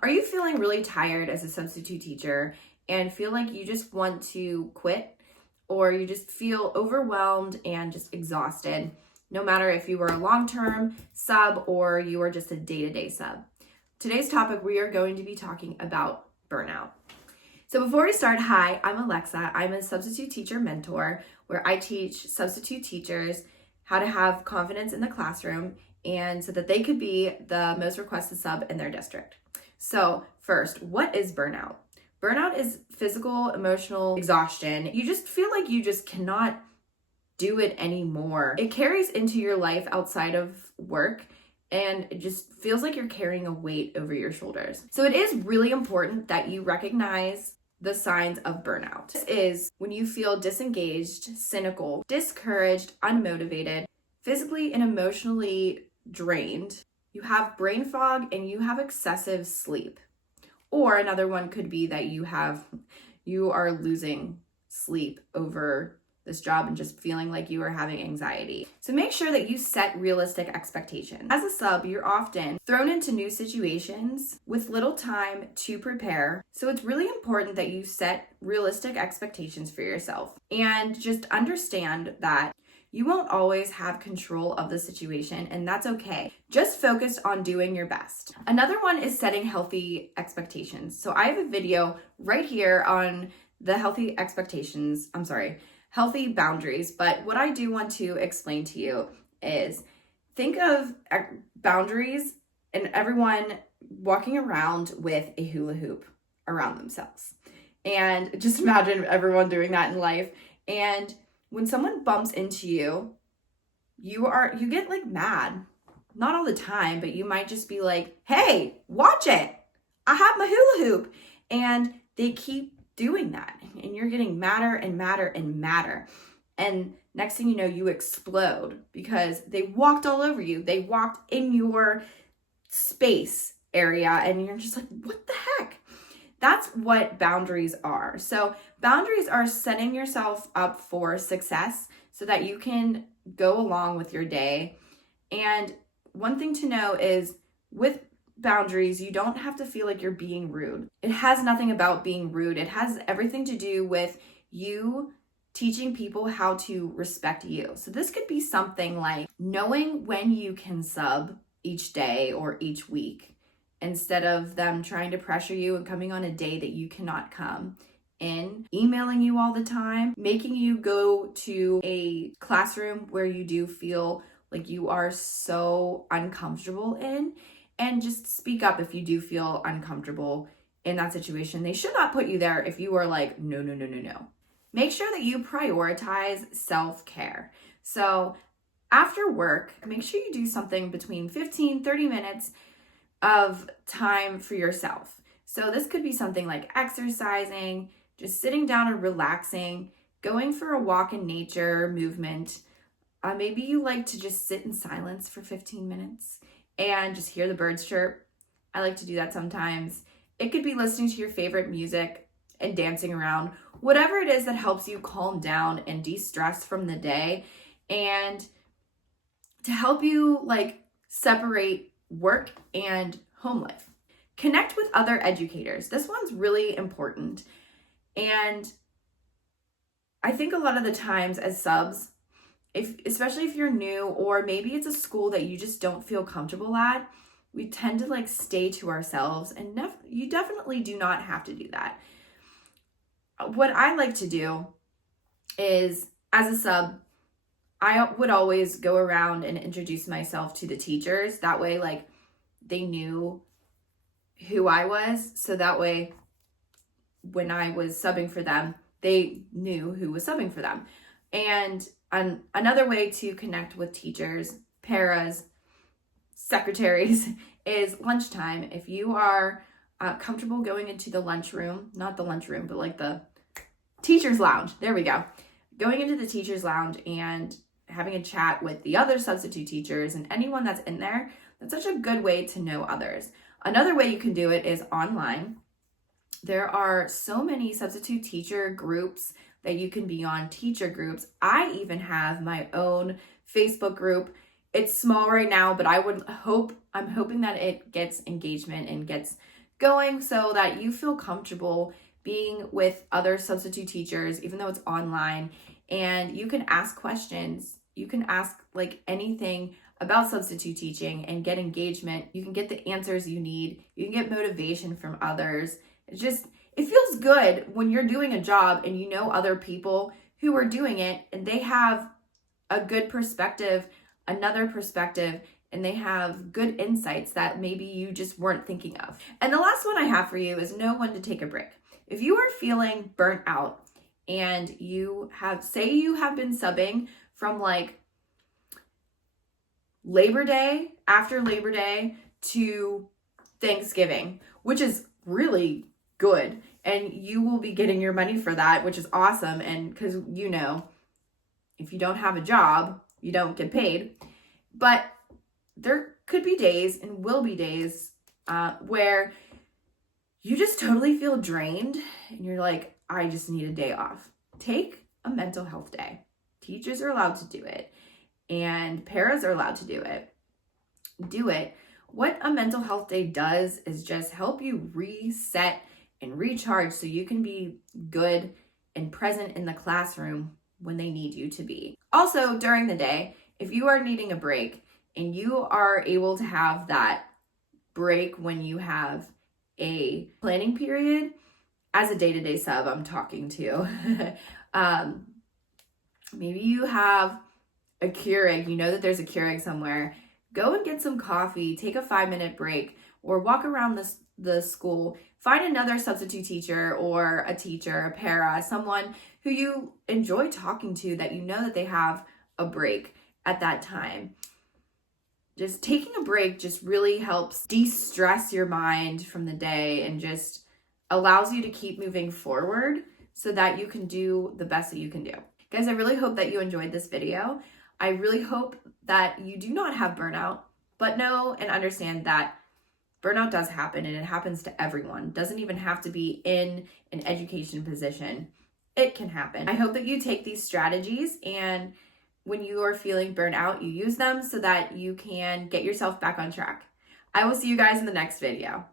Are you feeling really tired as a substitute teacher and feel like you just want to quit, or you just feel overwhelmed and just exhausted, no matter if you were a long-term sub or you are just a day-to-day sub? Today's topic, we are going to be talking about burnout. So before we start, hi, I'm Alexa. I'm a substitute teacher mentor where I teach substitute teachers how to have confidence in the classroom and so that they could be the most requested sub in their district. So first, what is burnout? Burnout is physical, emotional exhaustion. You just feel like you just cannot do it anymore. It carries into your life outside of work, and it just feels like you're carrying a weight over your shoulders. So it is really important that you recognize the signs of burnout. This is when you feel disengaged, cynical, discouraged, unmotivated, physically and emotionally drained. You have brain fog and you have excessive sleep. Or another one could be that you are losing sleep over this job and just feeling like you are having anxiety. So make sure that you set realistic expectations. As a sub, you're often thrown into new situations with little time to prepare. So it's really important that you set realistic expectations for yourself and just understand that you won't always have control of the situation, and that's okay. Just focus on doing your best. Another one is setting healthy expectations. So I have a video right here on the healthy boundaries. But what I do want to explain to you is think of boundaries and everyone walking around with a hula hoop around themselves. And just imagine everyone doing that in life. And when someone bumps into you, you get like mad. Not all the time, but you might just be like, hey, watch it. I have my hula hoop. And they keep doing that. And you're getting madder and madder and madder. And next thing you know, you explode because they walked all over you. They walked in your space area and you're just like, what the heck? That's what boundaries are. So boundaries are setting yourself up for success so that you can go along with your day. And one thing to know is with boundaries, you don't have to feel like you're being rude. It has nothing about being rude. It has everything to do with you teaching people how to respect you. So this could be something like knowing when you can sub each day or each week, instead of them trying to pressure you and coming on a day that you cannot come in, emailing you all the time, making you go to a classroom where you do feel like you are so uncomfortable in, and just speak up if you do feel uncomfortable in that situation. They should not put you there if you are like, no. Make sure that you prioritize self-care. So after work, make sure you do something between 15-30 minutes of time for yourself. So this could be something like exercising, just sitting down and relaxing, going for a walk in nature, movement. Maybe you like to just sit in silence for 15 minutes and just hear the birds chirp. I like to do that sometimes. It could be listening to your favorite music and dancing around, whatever it is that helps you calm down and de-stress from the day, and to help you like separate work and home life. Connect with other educators. This one's really important. And I think a lot of the times as subs, especially if you're new, or maybe it's a school that you just don't feel comfortable at, we tend to like stay to ourselves, and you definitely do not have to do that. What I like to do is, as a sub, I would always go around and introduce myself to the teachers. That way, like, they knew who I was. So that way, when I was subbing for them, they knew who was subbing for them. And another way to connect with teachers, paras, secretaries, is lunchtime. If you are comfortable going into the lunchroom, not the lunchroom, but like the teacher's lounge. There we go. Going into the teacher's lounge and having a chat with the other substitute teachers and anyone that's in there, that's such a good way to know others. Another way you can do it is online. There are so many substitute teacher groups that you can be on, teacher groups. I even have my own Facebook group. It's small right now, but I'm hoping that it gets engagement and gets going so that you feel comfortable being with other substitute teachers, even though it's online, and you can ask questions. You can ask like anything about substitute teaching and get engagement. You can get the answers you need. You can get motivation from others. It feels good when you're doing a job and you know other people who are doing it and they have a good perspective, another perspective, and they have good insights that maybe you just weren't thinking of. And the last one I have for you is know when to take a break. If you are feeling burnt out and you have been subbing from like Labor Day, after Labor Day to Thanksgiving, which is really good, and you will be getting your money for that, which is awesome. And because if you don't have a job, you don't get paid. But there could be days and will be days where you just totally feel drained and you're like, I just need a day off. Take a mental health day. Teachers are allowed to do it and paras are allowed to do it. Do it. What a mental health day does is just help you reset and recharge so you can be good and present in the classroom when they need you to be. Also, during the day, if you are needing a break and you are able to have that break when you have a planning period, as a day-to-day sub I'm talking to, maybe you have a Keurig, you know that there's a Keurig somewhere, go and get some coffee, take a 5-minute break, or walk around the school, find another substitute teacher or a teacher, a para, someone who you enjoy talking to that you know that they have a break at that time. Just taking a break just really helps de-stress your mind from the day and just allows you to keep moving forward so that you can do the best that you can do. Guys, I really hope that you enjoyed this video. I really hope that you do not have burnout, but know and understand that burnout does happen and it happens to everyone. It doesn't even have to be in an education position. It can happen. I hope that you take these strategies and when you are feeling burnt out, you use them so that you can get yourself back on track. I will see you guys in the next video.